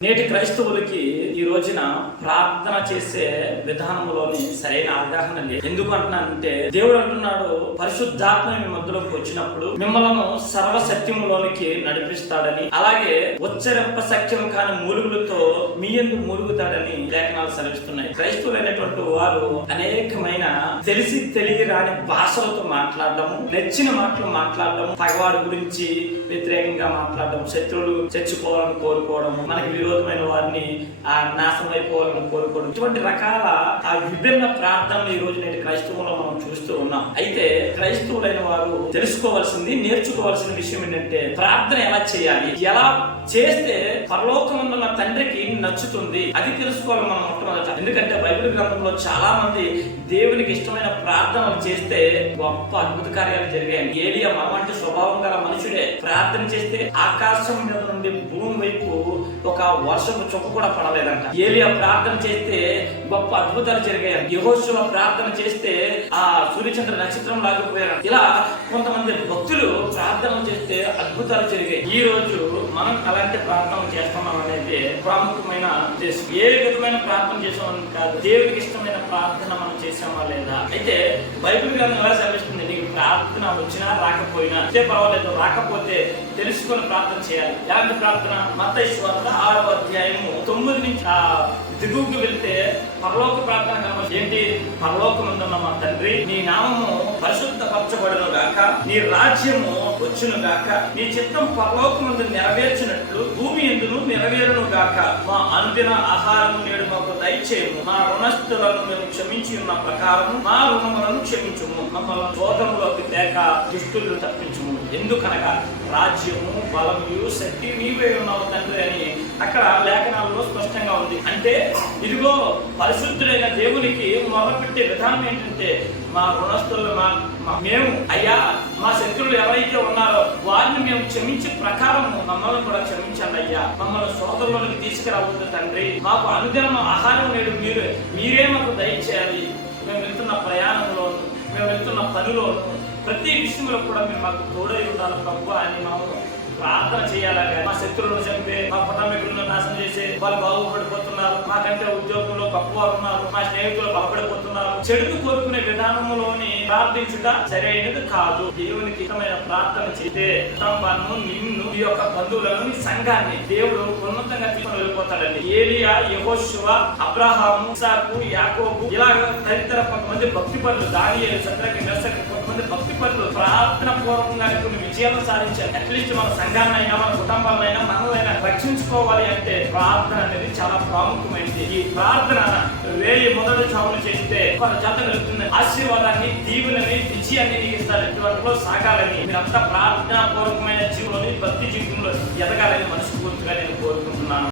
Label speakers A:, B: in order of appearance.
A: నేటి క్రైస్తవులకి రోజున ప్రార్థన చేసే విధానంలోని సరైన అవగాహన లేదు. ఎందుకు అంటున్నానంటే దేవుడు అంటున్నాడు పరిశుద్ధాత్మ మీ మధ్యలోకి వచ్చినప్పుడు మిమ్మల్ని సర్వ సత్యములోనికి నడిపిస్తాడని అలాగే ఉచ్చరింప సత్యం కాని మూలుగులతో మీ ఎందుకు మూలుగుతాడని లేఖనాలు సెలవిస్తున్నాయి. క్రైస్తవులైనటువంటి వారు అనేకమైన తెలిసి తెలియరాని భాషలతో మాట్లాడడం నచ్చిన మాటలు మాట్లాడడం పగవాడి గురించి వ్యతిరేకంగా మాట్లాడడం శత్రువులు చచ్చిపోవాలని కోరుకోవడం మనకి విరోధమైన వారిని ఆ నాశనం అయిపోవాలని కోరుకోవడం ఇటువంటి రకాల ఆ విభిన్న ప్రార్థనలు ఈ రోజు నేటి క్రైస్తవంలో మనం చూస్తూ ఉన్నాం. అయితే క్రైస్తవులైన వారు తెలుసుకోవాల్సింది నేర్చుకోవాల్సిన విషయం ఏంటంటే ప్రార్థన ఎలా చేయాలి? ఎలా చేస్తే పరలోకమున్న తండ్రికి నచ్చుతుంది? అది తెలుసుకోవాలి మనం మొట్టమొదట. ఎందుకంటే బైబిల్ గ్రంథంలో చాలా మంది దేవునికి ఇష్టమైన ప్రార్థనలు చేస్తే గొప్ప అద్భుత కార్యాలు జరిగాయి. ఏలియా మనమంటే స్వభావం గల చేస్తే ప్రార్థన చేస్తే ఆకాశం మీద నుండి భూమి వైపు ఒక వర్షపు చుక్క కూడా పడలేదంట. ఏలియా ప్రార్థన చేస్తే గొప్ప అద్భుతాలు జరిగాయి యహోశివ ప్రార్థన చేస్తే ఆ సూర్యచంద్ర నక్షత్రం లాగిపోయారు ఇలా కొంతమంది అద్భుతాలు జరిగాయి. ఈ రోజు మనం అలాంటి ప్రార్థన చేస్తున్నాం అనేది ప్రాముఖ్యమైన ఉద్దేశం. ఏ విధమైన ప్రార్థన చేసామని కాదు దేవుడికి ఇష్టమైన ప్రార్థన మనం చేసామా లేదా? అయితే బైబిల్ గ్రంథం ఎలా సెలవిస్తుంది? నీకు ప్రార్థన వచ్చినా రాకపోయినా అయితే పర్వాలేదు రాకపోతే తెలుసుకొని ప్రార్థన చేయాలి. ఎలాంటి ప్రార్థన? మత స్వార్థ ఆరవ అధ్యాయము తొమ్మిది నుంచి ఆ దిగువకు వెళ్తే పరలోక ప్రార్థన కనబడి ఏంటి? పరలోకముందున్న మా తండ్రి నీ నామము పరిశుద్ధపరచబడును గాక నీ రాజ్యము వచ్చును గాక నీ చిత్తం పరలోకముందు నెరవేర్చినట్లు భూమి ఎందును నెరవేరును గాక మా అనుదిన ఆహారము నేడు మాకు దయచేయము మా రుణస్థులను మేము క్షమించి ఉన్న ప్రకారము మా రుణములను క్షమించుము. మమ్మల్ని శోధములోకి లేక దుష్టులు తప్పించుము. ఎందుకనగా రాజ్యము బలము శక్తి నీవే ఉన్నావు తండ్రి అని అక్కడ లేఖనాలలో స్పష్టంగా ఉంది. అంటే ఇదిగో పరిశుద్ధుడైన దేవునికి మొదలుపెట్టే విధానం ఏంటంటే మా రుణస్థులు మా మేము అయ్యా మా శత్రువులు ఎవరైతే ఉన్నారో వారిని మేము క్షమించే ప్రకారం మమ్మల్ని కూడా క్షమించండి అయ్యా. మమ్మల్ని సోదరులకి తీసుకురావద్దు తండ్రి. మాకు అనుదినం ఆహారం నేడు మీరే. మీరే మాకు దయచేయాలి. మేము వెళ్తున్న ప్రయాణంలో మేము వెళ్తున్న పనిలో ప్రతి విషయంలో కూడా మీరు మాకు తోడై ఉండాలి ప్రభు అని మాకు ప్రార్థన చేయాలి. మా శత్రువులను చంపే మా పటామికులను నాశనం చేసే వాళ్ళు బాగుపడిపోతున్నారు. మాకంటే ఉద్యోగం గొప్పవారు ఉన్నారు మా స్నేహితులు బలపడిపోతున్నారు చెడును కోరుకునే విధానంలోని ప్రార్థించుట సరైనది కాదు. దేవునికి ఇష్టమైన ప్రార్థన చేస్తే కుటుంబాన్ని నిన్ను ఈ యొక్క బంధువులను నీ సంఘాన్ని దేవుడు ఉన్నతంగా తీసుకుని వెళ్ళిపోతాడండి. ఏలియా యహోశివ అబ్రహాము ఇసాకు యాకోబు ఇలాగ తదితర కొంతమంది భక్తి పనులు దాని చంద్రకి మెర్సకి కొంతమంది భక్తి పనులు ప్రార్థన పూర్వకంగా కొన్ని విజయాలు సాధించారు. అట్లీస్ట్ మన సంఘాన్నైనా మన కుటుంబాలైనా మనం రక్షించుకోవాలి అంటే ప్రార్థన అనేది చాలా ప్రాముఖ్యమైనది. ఈ ప్రార్థన వేలి మొదటి చావులు చేస్తే మన జత వెళ్తుంది ఆశీర్వాదాన్ని దీవులని విజయాన్ని ఇస్తారు. ఇటువంటి సాగాలని మీరంతా ప్రార్థనా పూర్వకమైన జీవులని భక్తి జీవితంలో ఎదగాలని మనసు